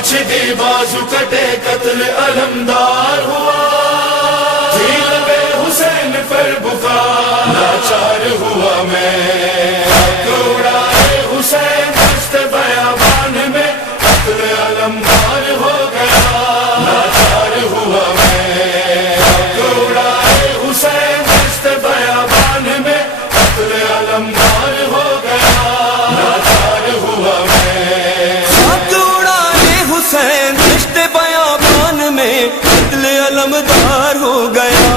چھدی بازو کٹے قتل علمدار ہوا، جھیل بے حسین پر بخار لاچار ہوا میں، حق اڑائے حسین دشت بیابان میں قتل علمدار ہو گیا، لاچار ہوا میں، حق اڑائے حسین دشت بیابان میں قتل علمدار ہو گیا، لاچار ہوا میں، حق اڑائے حسین دشت بیابان میں قتل علمدار ہو گیا،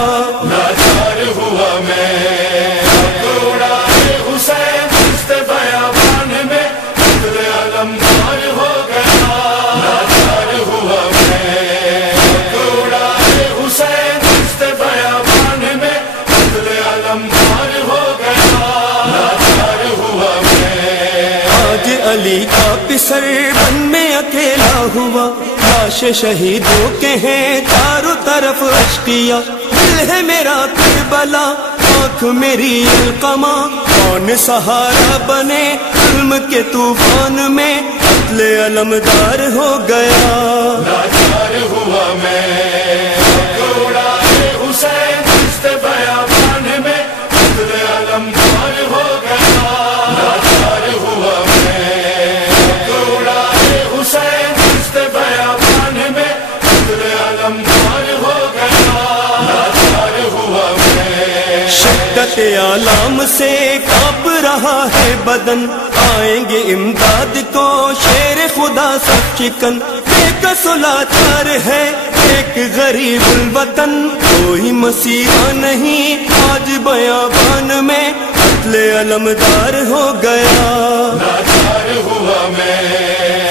لاچار ہوا میں، حق اڑائے حسین دشت بیابان میں قتل علمدار ہو گیا، لاچار ہوا میں، حق اڑائے حسین دشت بیابان میں قتل علمدار ہو گیا، لاچار ہوا میں، آج علی کا پسر بن میں اکیلا ہوا، لاش شہیدوں کے ہیں چاروں طرف اشکیا، دل ہے میرا کربلا آنکھ میری القما، کون سہارا بنے ظلم کے طوفان میں قتل علمدار ہو گیا، لاچار ہوا میں، حق اڑائے حسین دشت بیابان میں قتل علمدار ہو گیا، لاچار ہوا میں، حق اڑائے حسین دشت بیابان میں قتل علمدار ہو گیا، لاچار ہوا میں، شدت آلام سے کانپ رہا ہے بدن، آئیں گے امداد کو شیر خدا سب چکن، ایک سلاچار ہے ایک غریب الوطن، کوئی مسیحا نہیں آج بیابان میں قتل علمدار ہو گیا، لاچار ہوا میں،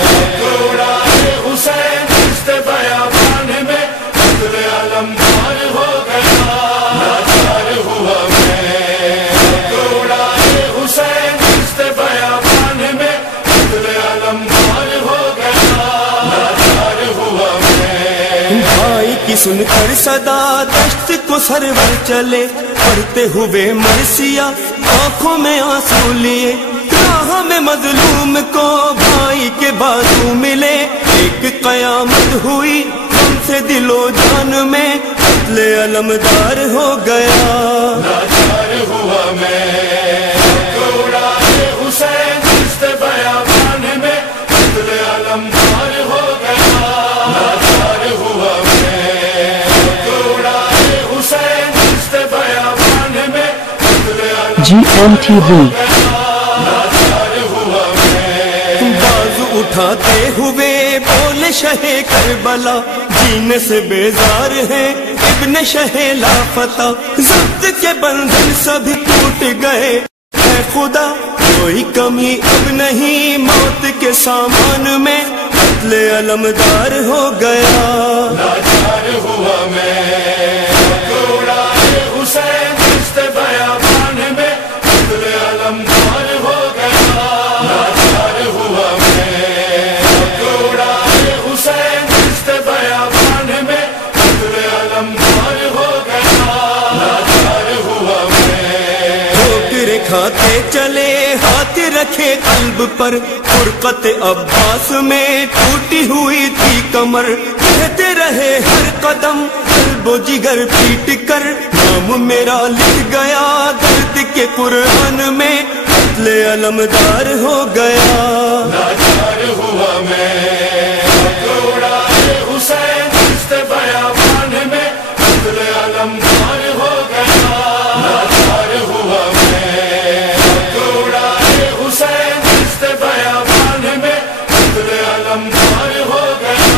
حق اڑائے حسین دشت بیابان میں قتل علمدار ہو گیا، لاچار ہوا میں، حق اڑائے حسین دشت بیابان میں قتل علمدار ہو گیا، لاچار ہوا میں، بھائی کی سن کر صدا دشت کو سرور چلے، پڑھتے ہوئے مرثیہ آنکھوں میں آنسو لیے، راہ میں مظلوم کو بھائی کے بازو ملے، ایک قیامت ہوئی ہم سے دل و جان میں قتل علمدار ہو گیا، لاچار ہوا میں، حق اڑائے حسین دشت بیابان میں قتل علمدار ہو گیا، لاچار ہوا میں، حق اڑائے حسین دشت بیابان میں قتل GMTV لاچار ہوا میں، بازو اٹھاتے ہوئے بولے شہ کربلا، جینے سے بیزار ہے ابن شہ لاپتہ، ضبط کے بندھن سبھی ٹوٹ گئے، اے خدا کوئی کمی اب نہیں موت کے سامان میں قتل علمدار ہو گیا، لاچار ہوا میں، حق اڑائے حسین دشت بیابان میں قتل علمدار ہو گیا، لاچار ہوا میں، حق اڑائے حسین دشت بیابان میں قتل علمدار ہو گیا، لاچار ہوا میں، ٹھوکریں کھاتے چلے ہاتھ رکھے قلب پر، فرقت عباس میں ٹوٹی ہوئی تھی کمر، کہتے رہے ہر قدم قلب و جگر پیٹ کر، نام میرا لکھ گیا درد کے قرآن میں قتل علمدار ہو گیا، لاچار ہوا میں، حق اڑائے حسین دشت بیابان میں قتل علمدار ہو گیا، لاچار ہوا میں، حق اڑائے حسین دشت بیابان میں قتل علمدار ہو گیا،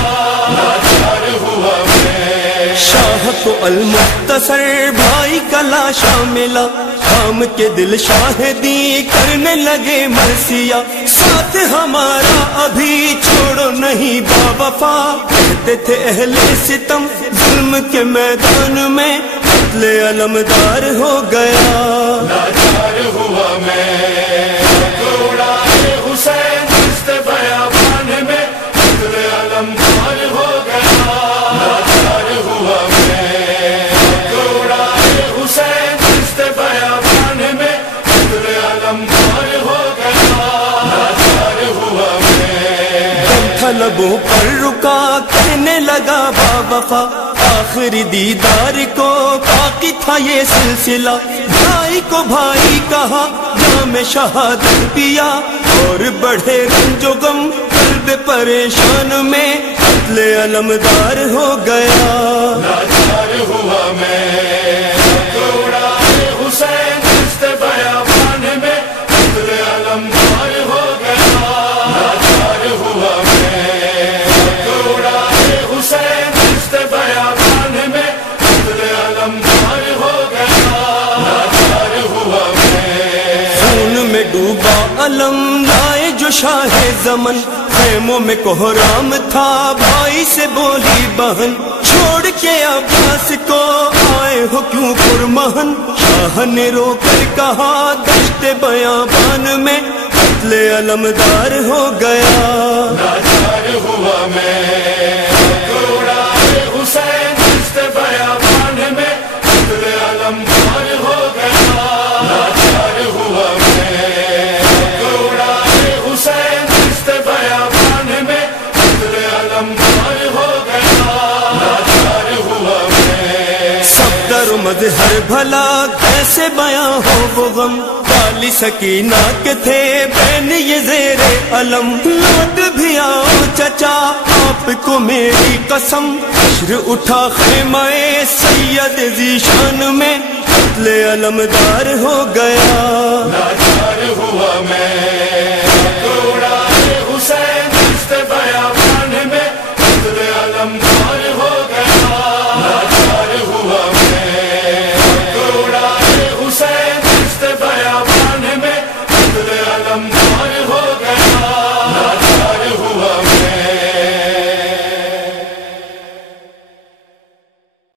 لاچار ہوا میں، شاہ کو المختصر بھائی کا لاشا ملا، شام کے دل شاہدی کرنے لگے مرثیہ، ساتھ ہمارا ابھی چھوڑو نہیں با وفا، کہتے تھے اہل ستم ظلم کے میدان میں قتل علمدار ہو گیا، لاچار ہوا میں، حق اڑائے حسین دشت بیابان میں قتل علمدار ہو گیا، لاچار ہوا میں، حق اڑائے حسین دشت بیابان میں قتل علمدار ہو گیا، لاچار ہوا میں، تھا لبوں پر رکا کہنے لگا با وفا آخری دیدار کو باقی تھا یہ سلسلہ بھائی کو بھائی کہا جام شہادت پیا اور بڑھے رنج و غم قلب پریشان میں قتل علمدار ہو گیا لاچار ہوا میں توڑا حسین دست بیابان میں قتل علمدار ہو گیا لاچار ہوا میں توڑا حسین دست بیابان میں قتل علمدار ہو گیا لاچار ہوا میں خون میں ڈوبا علم لائے جو شاہ زمن خیموں میں کوہرام تھا بھائی سے بولی بہن چھوڑ کے عباس کو آئے ہو کیوں پرمہن شاہ نے رو کر کہا دشت بیابان میں قتل علمدار ہو گیا لاچار ہوا میں توڑا حسین دست بیابان میں قتل علمدار ہو گیا لاچار ہوا میں توڑا حسین دست بیابان میں قتل علمدار ہو گیا لاچار ہوا میں صفدر و مظہر بھلا کیسے بیاں ہو وہ غم والی سکینہ کے تھے بین یہ زیر علم لوٹ بھی آؤ چچا آپ کو میری قسم حشر اٹھا خیمہ سید ذیشان میں قتل علمدار ہو گیا لاچار ہوا میں توڑا حسین دست بیابان میں قتل علمدار ہو گیا لاچار ہوا میں توڑا حسین دست بیابان میں قتل علمدار ہو گیا